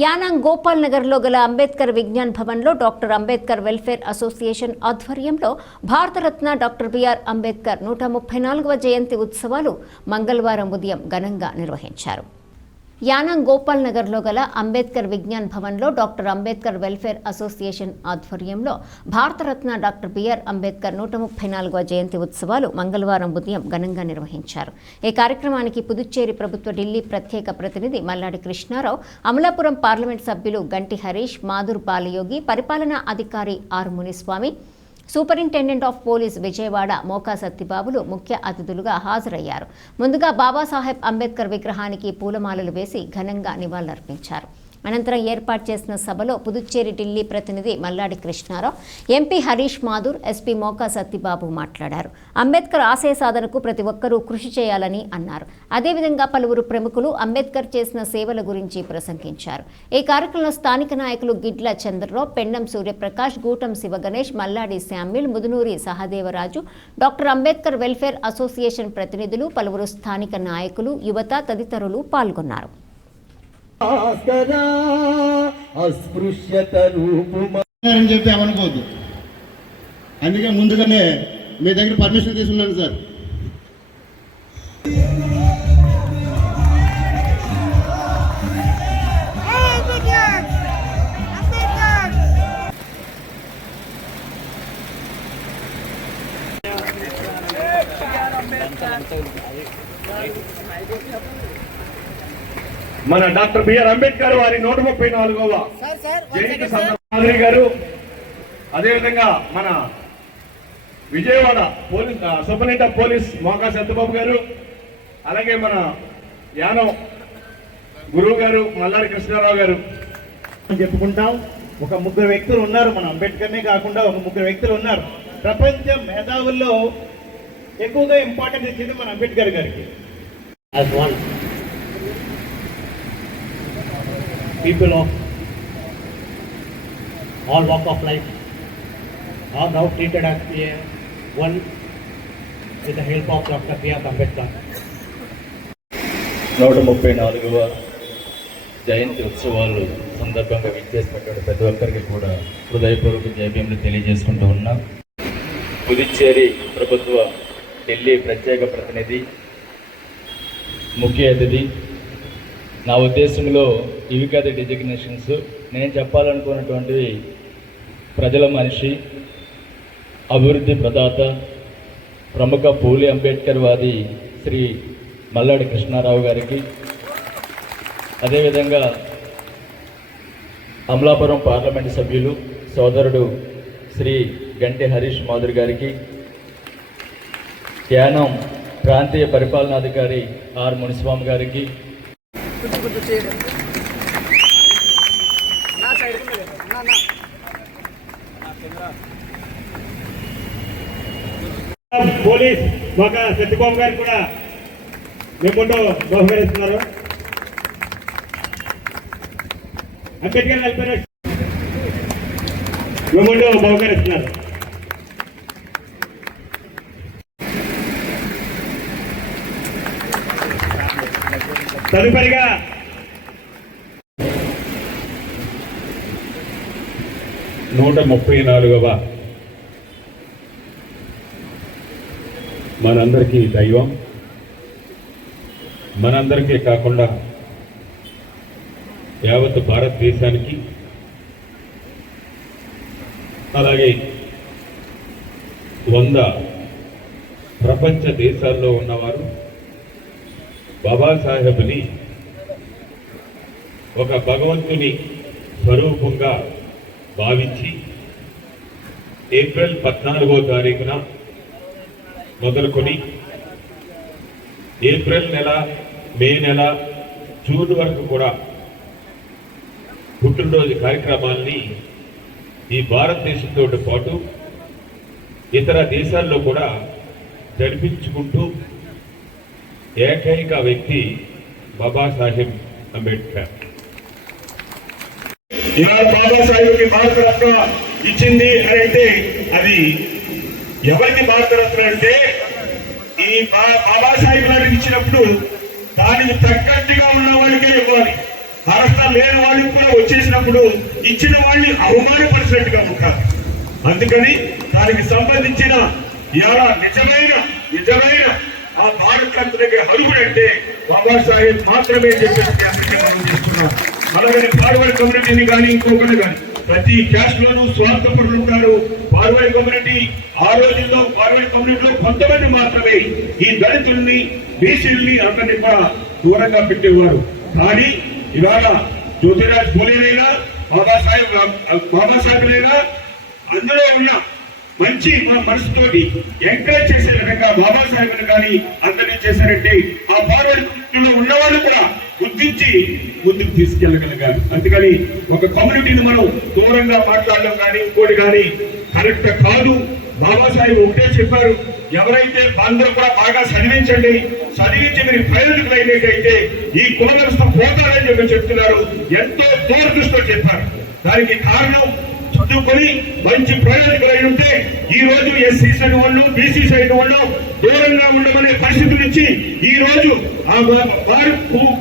యానాంగ్ గోపాల్ నగర్లో గల అంబేద్కర్ విజ్ఞాన్ భవన్లో డాక్టర్ అంబేద్కర్ వెల్ఫేర్ అసోసియేషన్ ఆధ్వర్యంలో భారతరత్న డాక్టర్ బిఆర్ అంబేద్కర్ నూట ముప్పై నాలుగవ జయంతి ఉత్సవాలు మంగళవారం ఉదయం ఘనంగా నిర్వహించారు. యానం గోపాల్ నగర్లో గల అంబేద్కర్ విజ్ఞాన్ భవన్లో డాక్టర్ అంబేద్కర్ వెల్ఫేర్ అసోసియేషన్ ఆధ్వర్యంలో భారతరత్న డాక్టర్ బిఆర్ అంబేద్కర్ నూట ముప్పై నాలుగవ జయంతి ఉత్సవాలు మంగళవారం ఉదయం ఘనంగా నిర్వహించారు. ఈ కార్యక్రమానికి పుదుచ్చేరి ప్రభుత్వ ఢిల్లీ ప్రత్యేక ప్రతినిధి మల్లాడి కృష్ణారావు అమలాపురం పార్లమెంట్ సభ్యులు గంటి హరీష్ మాధుర్ బాలయోగి పరిపాలనా అధికారి R Muniswamy superintendent of police Vijayawada Moka సత్తిబాబులు ముఖ్య అతిథులుగా హాజరయ్యారు. ముందుగా బాబాసాహెబ్ అంబేద్కర్ విగ్రహానికి పూలమాలలు వేసి ఘనంగా నివాళులర్పించారు. అనంతరం ఏర్పాటు చేసిన సభలో పుదుచ్చేరి ఢిల్లీ ప్రతినిధి మల్లాడి కృష్ణారావు ఎంపీ హరీష్ మాధుర్ ఎస్పీ మోకా సత్తిబాబు మాట్లాడారు. అంబేద్కర్ ఆశయ సాధనకు ప్రతి ఒక్కరూ కృషి చేయాలని అన్నారు. అదేవిధంగా పలువురు ప్రముఖులు అంబేద్కర్ చేసిన సేవల గురించి ప్రసంగించారు. ఈ కార్యక్రమంలో స్థానిక నాయకులు Gidla Chandrarao Pendam Suryaprakash Gootam Sivaganesh Malladi Samuel Mudunuri Sahadevaraju doctor Ambedkar welfare association ప్రతినిధులు పలువురు స్థానిక నాయకులు యువత తదితరులు పాల్గొన్నారు. భాస్కరా అస్పృశ్యత రూపుమ. అని చెప్తే ఏమనుకోవద్దు అందుకే ముందుగానే మీ దగ్గర పర్మిషన్ తీసుకున్నాను సార్. మన డాక్టర్ బిఆర్ అంబేద్కర్ వారి నూట ముప్పై నాలుగవ జయంతి సందర్భంగా గారు. అదేవిధంగా మన Vijayawada police of police Moka Satyababu గారు అలాగే మన యానం గురువు గారు మల్లాడి కృష్ణారావు గారు. అని చెప్పుకుంటాం. ఒక ముగ్గురు వ్యక్తులు ఉన్నారు మన అంబేద్కర్నే కాకుండా ఒక ముగ్గురు వ్యక్తులు ఉన్నారు. ప్రపంచ మేధావుల్లో ఎక్కువగా ఇంపార్టెన్స్ ఇచ్చింది మన అంబేద్కర్ గారికి as one. People of all walk of life are now treated as a one with the help of Dr. B.R. Ambedkar. నూట ముప్పై నాలుగవ జయంతి ఉత్సవాలు సందర్భంగా విచ్చేసినటువంటి ప్రతి ఒక్కరికి కూడా హృదయపూర్వక జయభీములు తెలియజేసుకుంటూ ఉన్నాం పుదుచ్చేరి ప్రభుత్వ ఢిల్లీ ప్రత్యేక ప్రతినిధి ముఖ్య అతిథి నా ఉద్దేశంలో ఇవి కాదు డిజిగ్నేషన్స్. నేను చెప్పాలనుకున్నటువంటివి ప్రజల మనిషి అభివృద్ధి ప్రదాత ప్రముఖ పూలి అంబేద్కర్ వాది శ్రీ మల్లాడి కృష్ణారావు గారికి. అదేవిధంగా అమలాపురం పార్లమెంటు సభ్యులు సోదరుడు శ్రీ గంటి హరీష్ మాధురి గారికి. యానం ప్రాంతీయ పరిపాలనాధికారి ఆర్ మునిస్వామి గారికి. పోలీస్ ఒక సత్యబాబు గారు కూడా మేముండో బహుమరిస్తున్నారు అంబేద్కర్ వెల్ఫేర్ మేముండో బహుమరిస్తున్నారు తదుపరిగా నూట ముప్పై నాలుగవ మనందరికీ దైవం. మనందరికీ కాకుండా యావత్ భారతదేశానికి అలాగే వంద ప్రపంచ దేశాల్లో ఉన్నవారు బాబాసాహెబ్ని ఒక భగవంతుని స్వరూపంగా భావించి ఏప్రిల్ పద్నాలుగో తారీఖున మొదలుకొని ఏప్రిల్ నెల మే నెల జూన్ వరకు కూడా పుట్టినరోజు కార్యక్రమాల్ని ఈ భారతదేశంతో పాటు ఇతర దేశాల్లో కూడా జరిపించుకుంటూ ఏకైక వ్యక్తి బాబాసాహెబ్ అంబేద్కర్. ఇవాళ బాబాసాహెబ్కి భారతరత్న ఇచ్చింది అని అంటే అది ఎవరికి భారతరత్న అంటే ఈ బాబాసాహెబ్ గారికి ఇచ్చినప్పుడు దానికి తగ్గట్టుగా ఉన్న వాళ్ళకే ఇవ్వాలి. అర్హత లేని వాళ్ళకి కూడా వచ్చేసినప్పుడు ఇచ్చిన వాళ్ళని అవమానపరిచినట్టుగా ఉంటారు. అందుకని దానికి సంబంధించిన ఇవాళ నిజమైన నిజమైన ఆ భారత అరుగుడంటే బాబా సాహెబ్ మాత్రమే చెప్పేసి మీ అందరికీ మనం చేస్తున్నాం అలాగే కమ్యూనిటీని కానీ ఇంకొకరు కానీ ప్రతి క్యాస్ట్ లోనూ స్వార్థపరులు ఉంటారు. ఫార్వర్డ్ కమ్యూనిటీ ఆ రోజుల్లో ఫార్వర్డ్ కమ్యూనిటీలో కొంతమంది మాత్రమే ఈ దళితుల్ని బీసీల్ని అందరినీ కూడా దూరంగా పెట్టేవారు. కానీ ఇవాళ జ్యోతిరాజ్ పూలేనైనా బాబాసాహెబ్ బాబాసాహెబ్లైనా అందులో ఉన్న మంచి మన మనసుతోటి ఎంకరేజ్ చేసే విధంగా బాబాసాహెబ్ని కానీ అందరినీ చేశారంటే ఆ ఫార్వర్డ్ ఉన్న ఉన్నవాళ్ళు కూడా గుర్తించి ముందుకు తీసుకెళ్ళగలిగారు. అందుకని ఒక కమ్యూనిటీని మనం దూరంగా మాట్లాడడం కానీ ఇంకోటి కానీ కరెక్ట్ కాదు. బాబాసాహెబ్ ఒకటే చెప్పారు ఎవరైతే అందరూ కూడా బాగా చదివించండి చదివించి మీరు ప్రయోజకులు అయినట్టయితే ఈ కులదర్శనం పోతారని చెప్పి చెప్తున్నారు. ఎంతో దూరదృష్టితో చెప్పారు. దానికి కారణం చదువుకొని మంచి ప్రయోజకులై ఉంటే ఈ రోజు ఎస్సీ సైడ్ వాళ్ళు బీసీ సైడ్ వాళ్ళు దూరంగా ఉండమనే పరిస్థితి నుంచి ఈ రోజు ఆ వారి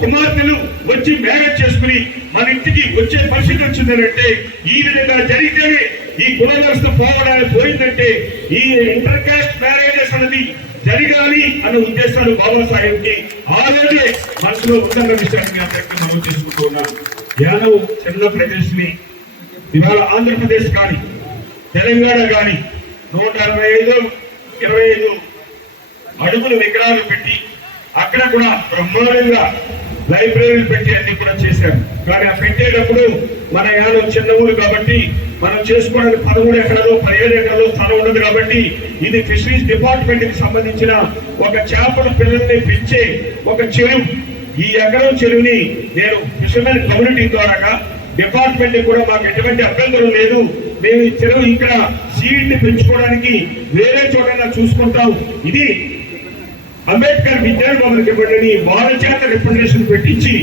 కుమార్తెలు వచ్చి మ్యారేజ్ చేసుకుని మన ఇంటికి వచ్చే పరిస్థితి వచ్చిందంటే ఈ విధంగా జరిగితేనే ఈ కులవ్యవస్థ పోవడానికి పోయిందంటే ఈ ఇంటర్ క్యాస్ట్ మ్యారేజెస్ అనేది జరగాలి అనే ఉద్దేశాలు బాబాసాహెబ్కి ఆ మనసులో ఉందన్న విషయాన్ని అందరికీ మనం చేసుకుంటూ ఉన్నాం. యాదవ్ చిన్న ప్రదేశ్ని ఇవాళ ఆంధ్రప్రదేశ్ కానీ తెలంగాణ కానీ నూట అరవై ఐదు ఇరవై ఐదు అడుగుల విగ్రహాలు పెట్టి అక్కడ కూడా బ్రహ్మాండంగా లైబ్రరీలు పెట్టి అన్ని కూడా చేశారు. కానీ ఆ పెట్టేటప్పుడు మన యాదవ్ చిన్న ఊరు కాబట్టి మనం చేసుకోవడానికి పదమూడు ఎకరాలు పదిహేడు ఎకరాలు స్థలం ఉండదు కాబట్టి ఇది ఫిషరీస్ డిపార్ట్మెంట్కి సంబంధించిన ఒక చేపల పిల్లల్ని పెంచే ఒక చెరువు. ఈ ఎకరం చెరువుని నేను ఫిషర్మెన్ కమ్యూనిటీ ద్వారా డిపార్ట్మెంట్ కూడా మాకు ఎటువంటి అభ్యంతరం లేదు. మేము ఈ చెరువు ఇక్కడ సీట్ని పెంచుకోవడానికి వేరే చోటైనా చూసుకుంటాం. ఇది అంబేద్కర్ విజ్ఞాన ఇవ్వండి వాళ్ళ చేత రిప్రజెంటేషన్ పెట్టించి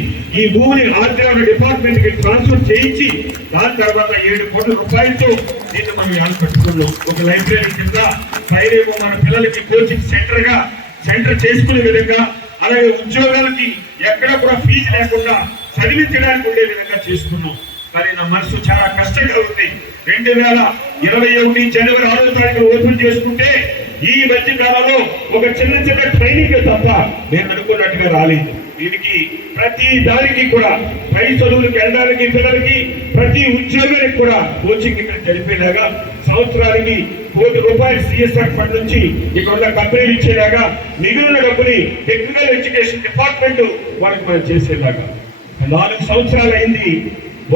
ఈ భూమిని ఆంధ్ర డిపార్ట్మెంట్కి ట్రాన్స్ఫర్ చేయించి దాని తర్వాత ఏడు కోట్ల రూపాయలతో దీన్ని మనం యాన్ పెట్టుకున్నాం. ఒక లైబ్రరీ కింద పైరేమో మన పిల్లలకి కోచింగ్ సెంటర్గా సెంటర్ చేసుకునే విధంగా అలాగే ఉద్యోగాలకి ఎక్కడ కూడా ఫీజు లేకుండా చదివించడానికి ఉండే విధంగా చేసుకున్నాం. మరి నా మనసు చాలా కష్టంగా ఉంది. రెండు వేల ఇరవై ఒకటి జనవరి ఆరో తారీఖు ఓపెన్ చేసుకుంటే ఈ మధ్య కాలంలో ఒక చిన్న చిన్న ట్రైనింగ్ తప్ప నేను అనుకున్నట్టుగా రాలేదు. దీనికి ప్రతి దానికి కూడా పై చదువులకు వెళ్ళడానికి పిల్లలకి ప్రతి ఉద్యోగానికి కూడా కోచింగ్ ఇక్కడ జరిపేలాగా సంవత్సరానికి కోటి రూపాయలు సిఎస్ఆర్ ఫండ్ నుంచి ఇక్కడ ఉన్న కంపెనీలు ఇచ్చేలాగా మిగిలిన డబ్బుని టెక్నికల్ ఎడ్యుకేషన్ డిపార్ట్మెంట్ వాళ్ళకి మనం చేసేలాగా. నాలుగు సంవత్సరాలు అయింది.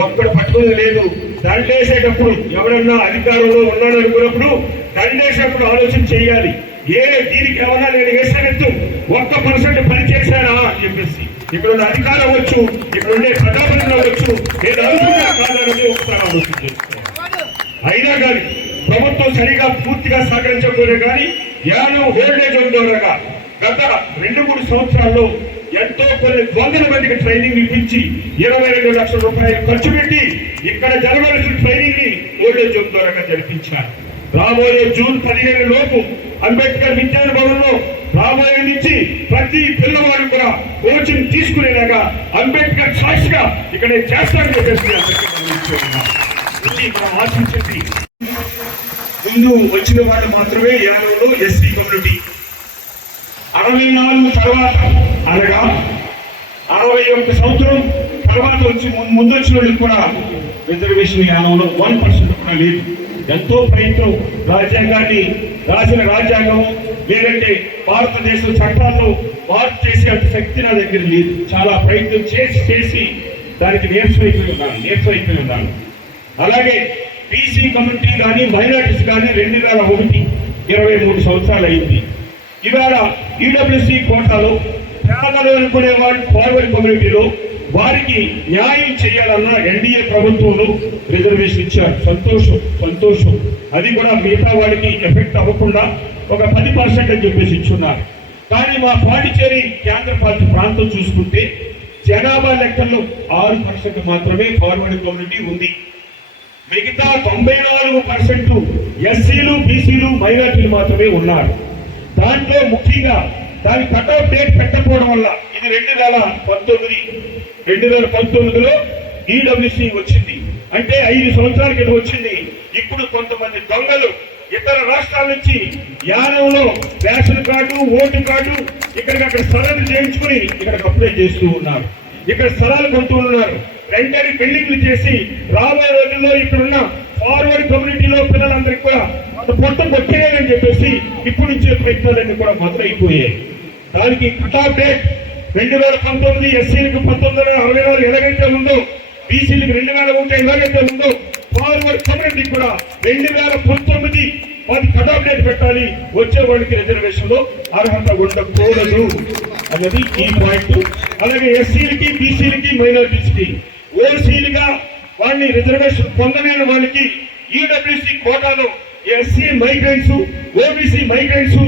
ఒక్కడు పట్టుకుని లేదు. దండేసేటప్పుడు ఎవరన్నా అధికారంలో ఉన్నాడు అనుకున్నప్పుడు దండేసేటప్పుడు ఆలోచన చేయాలి. ఏ దీనికి ఏమన్నా నేను వేసినట్టు ఒక్క పర్సెంట్ పని చేశానా అని చెప్పేసి. ఇక్కడ ఉన్న అధికారం వచ్చు ఇక్కడ ఉండే ప్రజాప్రతినిధులు వచ్చు నేను అనుకున్నా కాదని ఒకసారి ఆలోచన చేసుకోవాలి. అయినా కానీ ప్రభుత్వం సరిగా పూర్తిగా సహకరించకపోయినా కానీ యాదవ్ హెరిటేజ్ ద్వారా గత రెండు మూడు సంవత్సరాల్లో ఎంతో కొన్ని వందల మందికి ట్రైనింగ్ ఇప్పించి ఇరవై రెండు లక్షల రూపాయలు ఖర్చు పెట్టి ఇక్కడ జరగవలసిన ట్రైనింగ్ని ఓల్డేజ్ హోమ్ ద్వారా జరిపించారు. రాబోయే జూన్ పదిహేను లోపు అంబేద్కర్ విజ్ఞాన భవన్లో రాబోయే నుంచి ప్రతి పిల్లవాడు కూడా కోచింగ్ తీసుకునేలాగా అంబేద్కర్ సాక్షిగా ఇక్కడ చేస్తానని చెప్పేసి ఇది మనం ఆశించింది. ముందు వచ్చిన వాళ్ళు మాత్రమే ఎస్సీ కమ్యూనిటీ అరవై నాలుగు తర్వాత అనగా అరవై ఒకటి సంవత్సరం తర్వాత వచ్చి ముందు వచ్చిన వాళ్ళకి కూడా రిజర్వేషన్ యానంలో వన్ పర్సెంట్ కూడా లేదు. ఎంతో ప్రయత్నం రాజ్యాంగాన్ని రాసిన రాజ్యాంగం లేదంటే భారతదేశ చట్టాల్లో మార్పు చేసే అంత శక్తి నా దగ్గర లేదు. చాలా ప్రయత్నం చేసి చేసి దానికి నీరసమైపోయి ఉన్నాను నీరసమైపోయి ఉన్నాను. అలాగే బీసీ కమ్యూనిటీ కానీ మైనార్టీస్ కానీ రెండు వేల ఒకటి ఇరవై మూడు సంవత్సరాలు అయింది. ఇవాళ ఈడబ్ల్యూసీ కోటాలో పేదలు అనుకునే వారి ఫార్వర్డ్ కమ్యూనిటీలో వారికి న్యాయం చేయాలన్న ఎన్డీఏ ప్రభుత్వంలో రిజర్వేషన్ ఇచ్చారు. సంతోషం సంతోషం. అది కూడా మిగతా వాడికి ఎఫెక్ట్ అవ్వకుండా ఒక పది పర్సెంట్ అని చెప్పేసి ఇచ్చున్నారు. కానీ మా పాండిచేరి కేంద్రపాలిత ప్రాంతం చూసుకుంటే జనాభా లెక్కల్లో ఆరు పర్సెంట్ మాత్రమే ఫార్వర్డ్ కమ్యూనిటీ ఉంది. మిగతా తొంభై నాలుగు పర్సెంట్ ఎస్సీలు బీసీలు మైనార్టీలు మాత్రమే ఉన్నారు. దాంట్లో ముఖ్యంగా దాని కట్ ఆఫ్ డేట్ పెట్టకపోవడం వల్ల ఇది రెండు వేల పంతొమ్మిది రెండు వేల పంతొమ్మిదిలో ఈడబ్ల్యూసి వచ్చింది. అంటే ఐదు సంవత్సరాల క్రితం వచ్చింది. ఇప్పుడు కొంతమంది దొంగలు ఇతర రాష్ట్రాల నుంచి యానంలో రేషన్ కార్డు ఓటు కార్డు ఇక్కడికి అక్కడ స్థలాలు చేయించుకుని ఇక్కడ అప్లై చేస్తూ ఉన్నారు. ఇక్కడ స్థలాలు కొంటూ ఉన్నారు రెండని పెళ్ళిళ్ళు చేసి రాబోయే రోజుల్లో ఇక్కడున్న ఫార్వర్డ్ కమ్యూనిటీలో పిల్లలందరికీ కూడా మొత్తం కొట్టేయాలని చెప్పేసి ఇప్పుడు ఇచ్చే ప్రయత్నాలన్నీ కూడా మొదలైపోయాయి. దానికి కటాఫ్ డేట్ రెండు వేల పంతొమ్మిది ఎస్సీలకు పంతొమ్మిది వందల అరవై నాలుగు ఎలాగైతే ఉందో బీసీలకు రెండు వేల ఒకటి ఎలాగైతే ఉందో ఫార్వర్డ్ కమ్యూనిటీకి కూడా రెండు వేల పంతొమ్మిది వాటి కటాఫ్ డేట్ పెట్టాలి వచ్చే వాళ్ళకి రిజర్వేషన్లో అర్హత ఉండకూడదు అన్నది ఈ పాయింట్. అలాగే ఎస్సీలకి బీసీలకి మైనారిటీస్కి ఓసీలుగా వాళ్ళని రిజర్వేషన్ పొందలేని వాళ్ళకి ఈడబ్ల్యూసీ కోటాలో SC migrants OBC migrants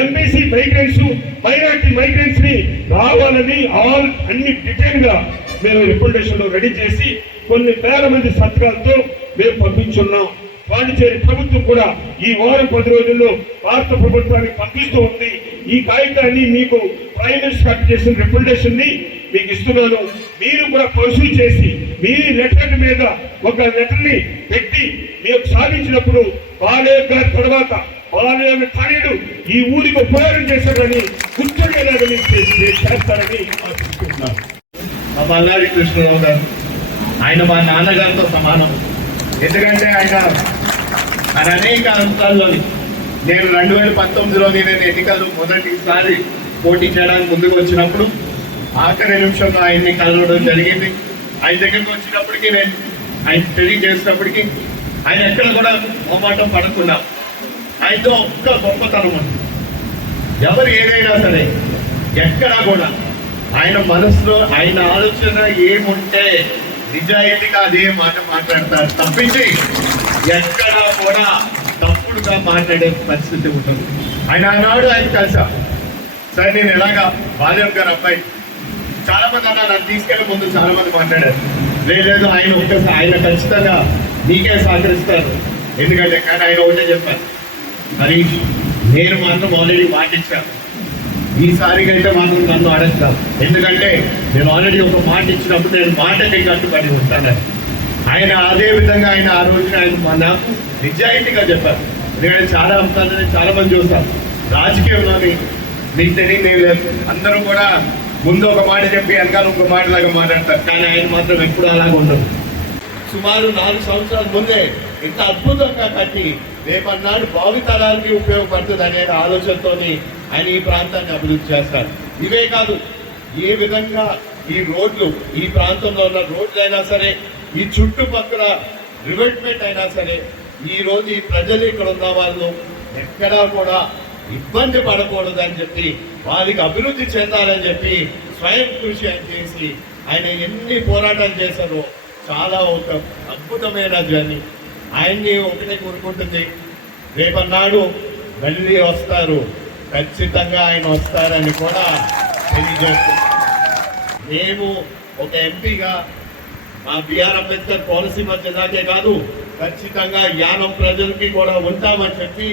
MBC migrants minority మైగ్రెంట్స్ని రావాలని ఆల్ అన్ని డీటెయిల్గా మేము రికమెండేషన్లో రెడీ చేసి కొన్ని వేల మంది సంతకాలతో మేము పంపించున్నాం. పాండిచేరి ప్రభుత్వం కూడా ఈ వారం పది రోజుల్లో భారత ప్రభుత్వానికి పంపిస్తూ ఉంది. ఈ కాగితాన్ని మీకు ప్రైమ్ మినిస్టర్ చేసిన రికమెండేషన్ని మీకు ఇస్తున్నాను. మీరు కూడా పర్సూ చేసి మీ లెటర్ మీద ఒక లెటర్ని పెట్టి మీరు సాధించినప్పుడు బాలయ్య గారి తర్వాత బాలయ్య తనయుడు ఈ ఊరికి ఉపయోగం చేశాడని గుర్తుండేలాగా మీరు చేస్తారని ఆశిస్తున్నాను. మా మల్లారి కృష్ణరావు గారు ఆయన మా నాన్నగారితో సమానం. ఎందుకంటే ఆయన ఆయన అనేక అంశాల్లో నేను రెండు వేల పంతొమ్మిదిలో నేను ఎన్నికలు మొదటిసారి పోటీ చేయడానికి ముందుకు వచ్చినప్పుడు ఆఖరి నిమిషంలో ఆయన్ని కలవడం జరిగింది. ఆయన దగ్గరికి వచ్చినప్పటికీ నేను ఆయన తెలియజేసినప్పటికీ ఆయన ఎక్కడ కూడా మొహమాటం పడకుండా ఆయనతో ఒక్క గొప్పతనం ఉంది. ఎవరు ఏదైనా సరే ఎక్కడా కూడా ఆయన మనసులో ఆయన ఆలోచన ఏముంటే నిజాయితీగా అదే మాట మాట్లాడతారు. తప్పించి ఎక్కడా కూడా తప్పుడుగా మాట్లాడే పరిస్థితి ఉంటుంది ఆయన ఆనాడు ఆయన కలిసా సరే నేను ఎలాగా బాల్యం గారు అబ్బాయి చాలా మంది అన్న నన్ను తీసుకెళ్ళే ముందు చాలా మంది మాట్లాడారు. లేదు ఆయన ఒక్కసారి ఆయన ఖచ్చితంగా నీకే సహకరిస్తారు. ఎందుకంటే కానీ ఆయన ఒకటే చెప్పారు. హరీష్ నేను మాత్రం ఆల్రెడీ మాటిచ్చాను. ఈసారి అయితే మాత్రం నన్ను అడగతాను ఎందుకంటే నేను ఆల్రెడీ ఒక మాట ఇచ్చినప్పుడు నేను మాటకి కట్టుబడి ఉంటానని ఆయన అదే విధంగా ఆయన ఆ రోజున ఆయన మా నాకు నిజాయితీగా చెప్పారు. ఎందుకంటే చాలా అంశాలు చాలా మంది చూస్తాను రాజకీయంలోని మీకు తెలియదు అందరూ కూడా ముందు ఒక మాట చెప్పి వెనకాల ఒక మాట లాగా మాట్లాడతారు. కానీ ఆయన మాత్రం ఎప్పుడు అలాగ ఉండదు సుమారు నాలుగు సంవత్సరాల ముందే ఇంత అద్భుతంగా కట్టి రేపన్నాడు భావితరాలకి ఉపయోగపడుతుంది అనే ఆలోచనతోని ఆయన ఈ ప్రాంతాన్ని అభివృద్ధి చేస్తారు. ఇవే కాదు ఏ విధంగా ఈ రోడ్లు ఈ ప్రాంతంలో ఉన్న రోడ్లు అయినా సరే ఈ చుట్టుపక్కల రివెట్మెంట్ అయినా సరే ఈరోజు ఈ ప్రజలు ఇక్కడ ఉన్న వాళ్ళు ఎక్కడా కూడా ఇబ్బంది పడకూడదు అని చెప్పి వారికి అభివృద్ధి చెందాలని చెప్పి స్వయం కృషి ఆయన చేసి ఆయన ఎన్ని పోరాటాలు చేశారో చాలా ఒక అద్భుతమైన జర్నీ ఆయన్ని ఒకటే కోరుకుంటుంది రేపన్నాడు మళ్ళీ వస్తారు ఖచ్చితంగా ఆయన వస్తారని కూడా తెలియజేస్తుంది. మేము ఒక ఎంపీగా మా బిఆర్ అంబేద్కర్ పాలసీ మధ్య దాకే కాదు ఖచ్చితంగా యానం ప్రజలకి కూడా ఉంటామని చెప్పి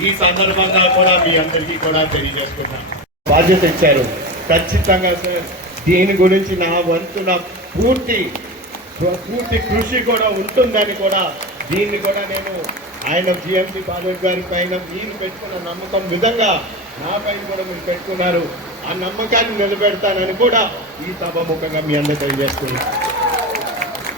ఈ సందర్భంగా కూడా మీ అందరికీ కూడా తెలియజేస్తున్నాను బాధ్యత ఇచ్చారు. ఖచ్చితంగా సార్ దీని గురించి నా వంతున పూర్తి పూర్తి కృషి కూడా ఉంటుందని కూడా దీన్ని కూడా నేను ఆయన జిఎంసీ పాదవ్ గారి పైన మీరు పెట్టుకున్న నమ్మకం విధంగా నా పైన కూడా మీరు పెట్టుకున్నారు. ఆ నమ్మకాన్ని నిలబెడతానని కూడా ఈ సభ ముఖంగా మీ అందరూ తెలియజేస్తున్నాను